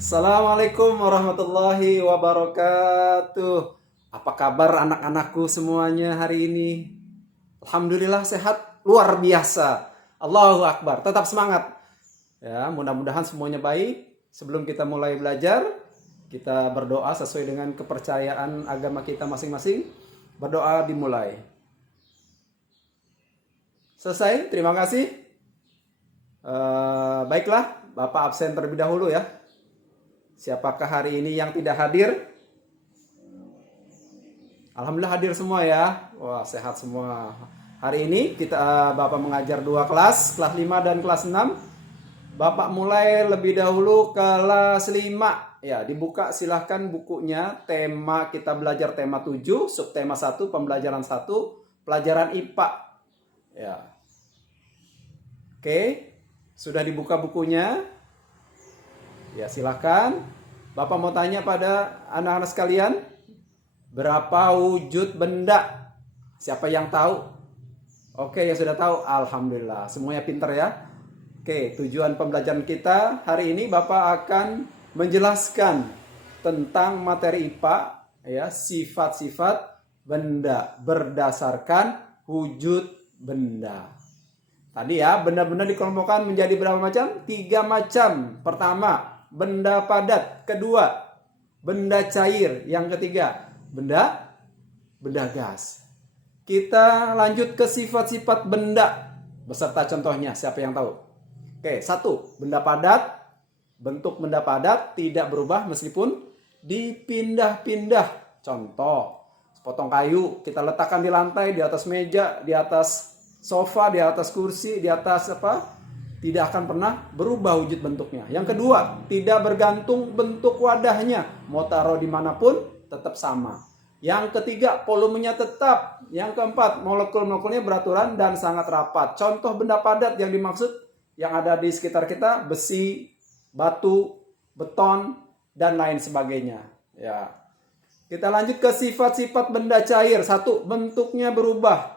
Assalamualaikum warahmatullahi wabarakatuh. Apa kabar anak-anakku semuanya hari ini? Alhamdulillah sehat luar biasa. Allahu Akbar. Tetap semangat. Ya, mudah-mudahan semuanya baik. Sebelum kita mulai belajar, kita berdoa sesuai dengan kepercayaan agama kita masing-masing. Berdoa dimulai. Selesai, terima kasih. Baiklah, Bapak absen terlebih dahulu ya. Siapakah hari ini yang tidak hadir? Alhamdulillah hadir semua ya. Wah, sehat semua. Hari ini Bapak mengajar 2 kelas 5 dan kelas 6. Bapak mulai lebih dahulu kelas 5. Ya, dibuka silahkan bukunya. Tema kita belajar tema 7, subtema 1, pembelajaran 1, pelajaran IPA. Ya. Oke, sudah dibuka bukunya? Ya, silakan. Bapak mau tanya pada anak-anak sekalian, berapa wujud benda? Siapa yang tahu? Oke, yang sudah tahu, alhamdulillah. Semuanya pintar ya. Oke, tujuan pembelajaran kita hari ini Bapak akan menjelaskan tentang materi IPA, ya, sifat-sifat benda berdasarkan wujud benda. Tadi ya, benda-benda dikelompokkan menjadi berapa macam? 3 macam. Pertama, benda padat. Kedua, benda cair. Yang ketiga, benda gas. Kita lanjut ke sifat-sifat benda beserta contohnya. Siapa yang tahu? Oke, 1, benda padat. Bentuk benda padat tidak berubah meskipun dipindah-pindah. Contoh, sepotong kayu kita letakkan di lantai, di atas meja, di atas sofa, di atas kursi, di atas tidak akan pernah berubah wujud bentuknya. Yang kedua, tidak bergantung bentuk wadahnya. Mau taruh dimanapun tetap sama. Yang ketiga, volumenya tetap. Yang keempat, molekul-molekulnya beraturan dan sangat rapat. Contoh benda padat yang dimaksud yang ada di sekitar kita, besi, batu, beton, dan lain sebagainya. Ya. Kita lanjut ke sifat-sifat benda cair. 1, bentuknya berubah.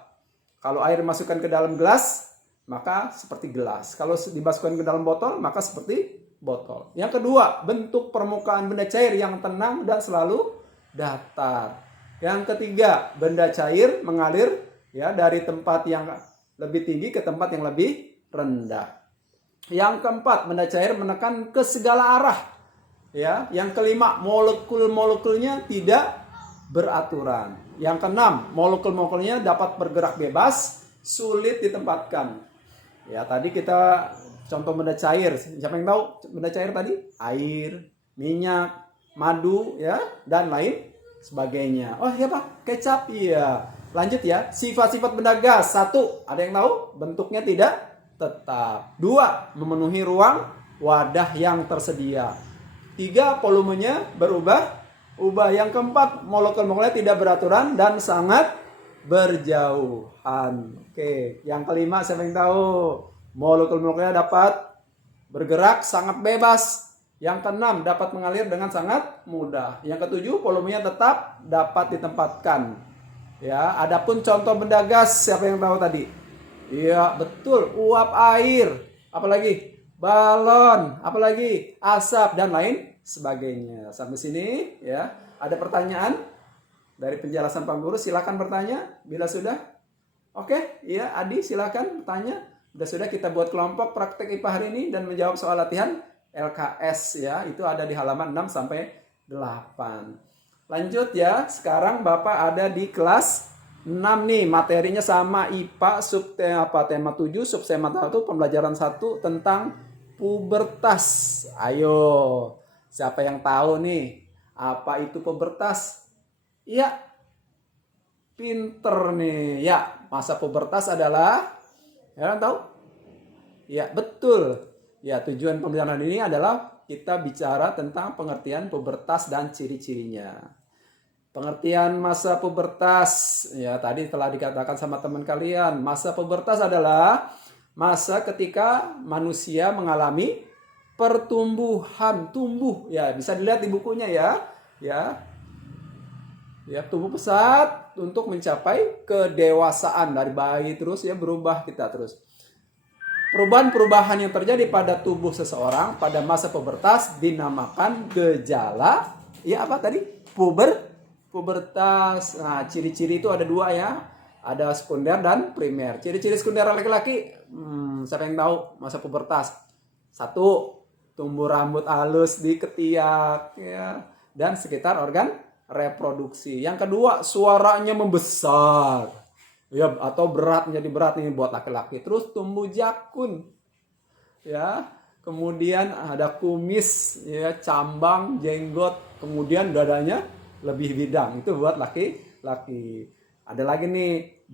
Kalau air dimasukkan ke dalam gelas, maka seperti gelas. Kalau dimasukkan ke dalam botol, maka seperti botol. Yang kedua, bentuk permukaan benda cair yang tenang dan selalu datar. Yang ketiga, benda cair mengalir ya dari tempat yang lebih tinggi ke tempat yang lebih rendah. Yang keempat, benda cair menekan ke segala arah. Ya, yang kelima, molekul-molekulnya tidak beraturan. Yang keenam, molekul-molekulnya dapat bergerak bebas, sulit ditempatkan. Ya, tadi kita contoh benda cair. Siapa yang tahu benda cair tadi? Air, minyak, madu, ya, dan lain sebagainya. Oh, ya Pak, kecap. Iya. Lanjut ya. Sifat-sifat benda gas. 1, ada yang tahu? Bentuknya tidak tetap. 2, memenuhi ruang wadah yang tersedia. 3, volumenya berubah. Yang keempat, molekul-molekulnya tidak beraturan dan sangat berjauhan. Oke, yang kelima siapa yang tahu? Molekul-molekulnya dapat bergerak sangat bebas. Yang keenam, dapat mengalir dengan sangat mudah. Yang ketujuh, volumenya tetap dapat ditempatkan. Ya, adapun contoh benda gas, siapa yang tahu tadi? Iya, betul, uap air. Apalagi? Balon, apalagi? Asap dan lain sebagainya. Sampai sini ya. Ada pertanyaan dari penjelasan Pak Guru? Silakan bertanya bila sudah. Oke, iya Adi silakan bertanya. Sudah kita buat kelompok praktek IPA hari ini dan menjawab soal latihan LKS ya. Itu ada di halaman 6 sampai 8. Lanjut ya. Sekarang Bapak ada di kelas 6 nih. Materinya sama IPA tema 7 subtema 1 pembelajaran 1 tentang pubertas. Ayo. Siapa yang tahu nih apa itu pubertas? Iya, pinter nih. Ya, masa pubertas adalah, ya tahu? Ya, betul. Ya, tujuan pembelajaran ini adalah kita bicara tentang pengertian pubertas dan ciri-cirinya. Pengertian masa pubertas, ya tadi telah dikatakan sama teman kalian. Masa pubertas adalah masa ketika manusia mengalami pertumbuhan, tumbuh ya, bisa dilihat di bukunya ya, tumbuh pesat untuk mencapai kedewasaan dari bayi terus ya berubah kita terus. Perubahan-perubahan yang terjadi pada tubuh seseorang pada masa pubertas dinamakan gejala, ya apa tadi? Pubertas. Nah, ciri-ciri itu ada dua ya. Ada sekunder dan primer. Ciri-ciri sekunder laki-laki, siapa yang tahu masa pubertas? Satu, tumbuh rambut halus di ketiak, ya, dan sekitar organ reproduksi. Yang kedua, suaranya membesar, ya, atau berat, menjadi berat nih buat laki-laki. Terus tumbuh jakun, ya. Kemudian ada kumis, ya, cambang, jenggot. Kemudian dadanya lebih bidang. Itu buat laki-laki. Ada lagi nih,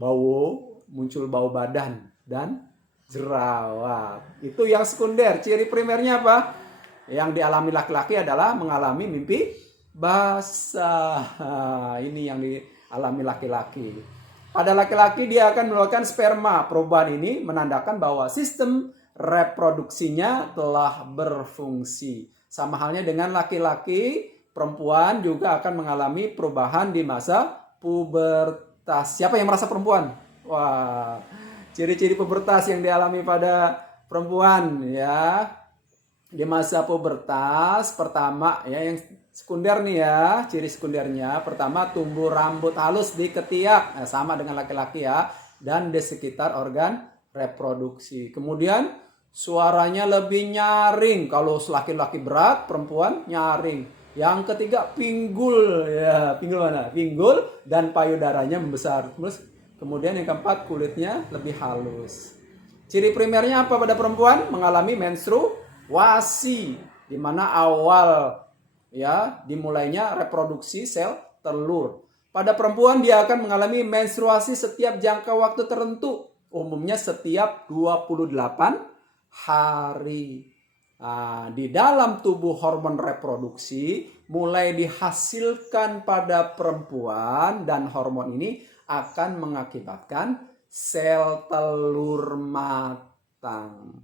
muncul bau badan dan jerawat. Itu yang sekunder. Ciri primernya apa? Yang dialami laki-laki adalah mengalami mimpi basah. Ini yang dialami laki-laki. Pada laki-laki dia akan mengeluarkan sperma. Perubahan ini menandakan bahwa sistem reproduksinya telah berfungsi. Sama halnya dengan laki-laki, perempuan juga akan mengalami perubahan di masa pubertas. Siapa yang merasa perempuan? Wah, ciri-ciri pubertas yang dialami pada perempuan ya. Di masa pubertas pertama ya, yang sekunder nih ya, ciri sekundernya pertama tumbuh rambut halus di ketiak, sama dengan laki-laki ya, dan di sekitar organ reproduksi. Kemudian suaranya lebih nyaring, kalau laki-laki berat, perempuan nyaring. Yang ketiga pinggul ya, pinggul mana? Pinggul dan payudaranya membesar. Terus kemudian yang keempat kulitnya lebih halus. Ciri primernya apa pada perempuan? Mengalami menstruasi, di mana awal ya dimulainya reproduksi sel telur. Pada perempuan dia akan mengalami menstruasi setiap jangka waktu tertentu, umumnya setiap 28 hari. Nah, di dalam tubuh hormon reproduksi mulai dihasilkan pada perempuan, dan hormon ini akan mengakibatkan sel telur matang.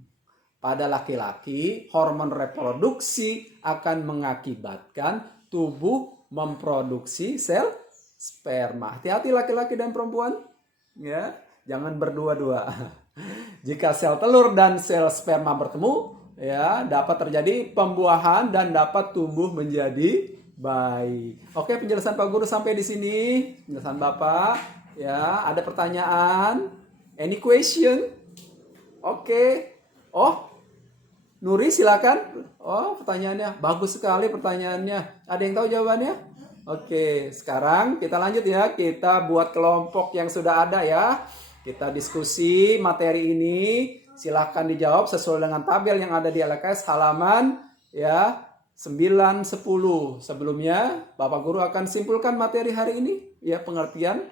Pada laki-laki, hormon reproduksi akan mengakibatkan tubuh memproduksi sel sperma. Hati-hati laki-laki dan perempuan, ya, jangan berdua-dua. Jika sel telur dan sel sperma bertemu, ya, dapat terjadi pembuahan dan dapat tumbuh menjadi bayi. Oke, penjelasan Pak Guru sampai di sini. Penjelasan Bapak, ya, ada pertanyaan? Any question? Oke. Oh, Nuri silakan. Oh, pertanyaannya bagus sekali pertanyaannya. Ada yang tahu jawabannya? Oke, sekarang kita lanjut ya. Kita buat kelompok yang sudah ada ya. Kita diskusi materi ini. Silakan dijawab sesuai dengan tabel yang ada di LKS halaman ya 9, 10. Sebelumnya Bapak Guru akan simpulkan materi hari ini ya, pengertian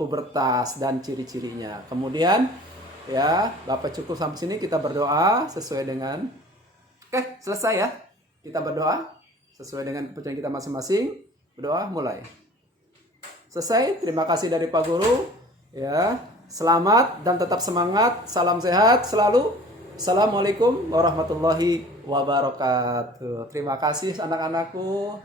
pubertas dan ciri-cirinya. Kemudian ya, Bapak cukup sampai sini, kita berdoa sesuai dengan selesai ya. Kita berdoa sesuai dengan kepercayaan kita masing-masing. Berdoa mulai. Selesai. Terima kasih dari Pak Guru ya. Selamat dan tetap semangat. Salam sehat selalu. Assalamualaikum warahmatullahi wabarakatuh. Terima kasih anak-anakku.